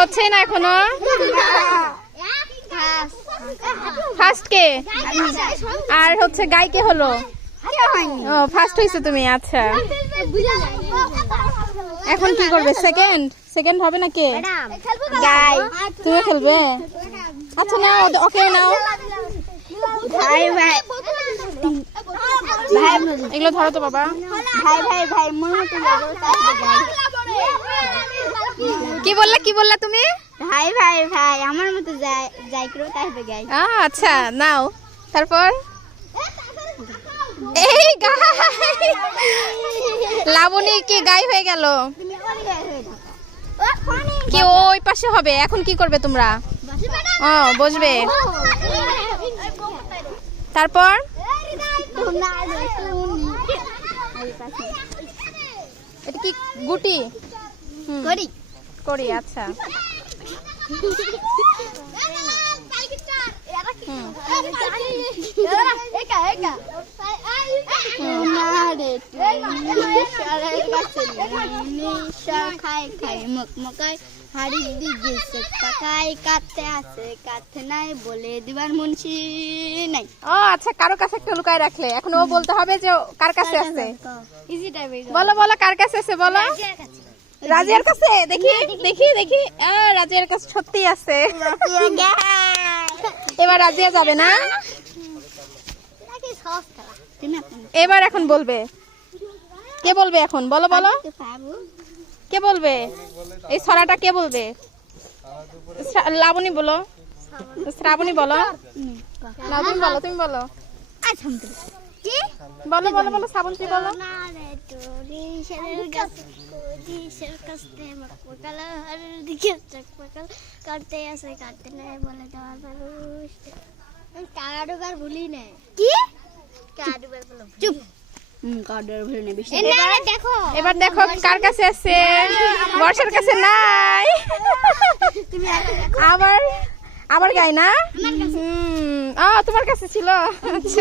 হচ্ছে না এখনও? ফার্স্ট কে? আর হচ্ছে গাই কে হলো? ও ফার্স্ট হয়েছে তুমি আচ্ছা। এখন কি করবে? সেকেন্ড সেকেন্ড হবে না কে? গাই। তুমি খেলবে? আচ্ছা নাও ওকে নাও। ভাই ভাই। ভাই এগুলো ধরো তো বাবা। ভাই ভাই ভাই লাগো তারপরে কি বললা কি বললা তুমি? ভাই ভাই ভাই আমার মতো যাই যাই করো তারপরে গাই। আহ, আচ্ছা নাও তারপর? এই গাই! লাবণী কি গাই হয়ে গেল? কি ওই পাশে হবে এখন কি করবে তোমরা? ও বসবে। তারপর? এটা কি গুটি? করি করি আচ্ছা। হুম। খাই খাই মকমকাই হাড়ি দিকে পাকাই কাতে আছে কাতে নাই বলে দিবার মুন্সি নাই ও আচ্ছা কারও কাছে একটা লুকায় রাখলে এখন ও বলতে হবে যে কার কাছে আছে ইজি বলো বলো কার কাছে আছে বলো রাজিয়ার কাছে দেখি দেখি দেখি আহ, রাজিয়ার কাছে সত্যি আছে এবার রাজিয়া যাবে না এবার এখন বলবে কে বলবে এখন? বলো বলো। কে বলবে? এই ছড়াটা কে বলবে? লাবণী বলো। শ্রাবণী বলো। না তুমি বলো তুমি বলো। বলো বলো বলো শ্রাবন্তী বলো। কাটতে কাটতে নাই বলে দেওয়ার মানুষ। কাডুবার ভুলি নাই। কি? চুপ। এবার দেখো কার কাছে আছে। বর্ষার কাছে নাই। আবার আবার গাই না? হুম আ তোমার কাছে ছিল? আচ্ছা।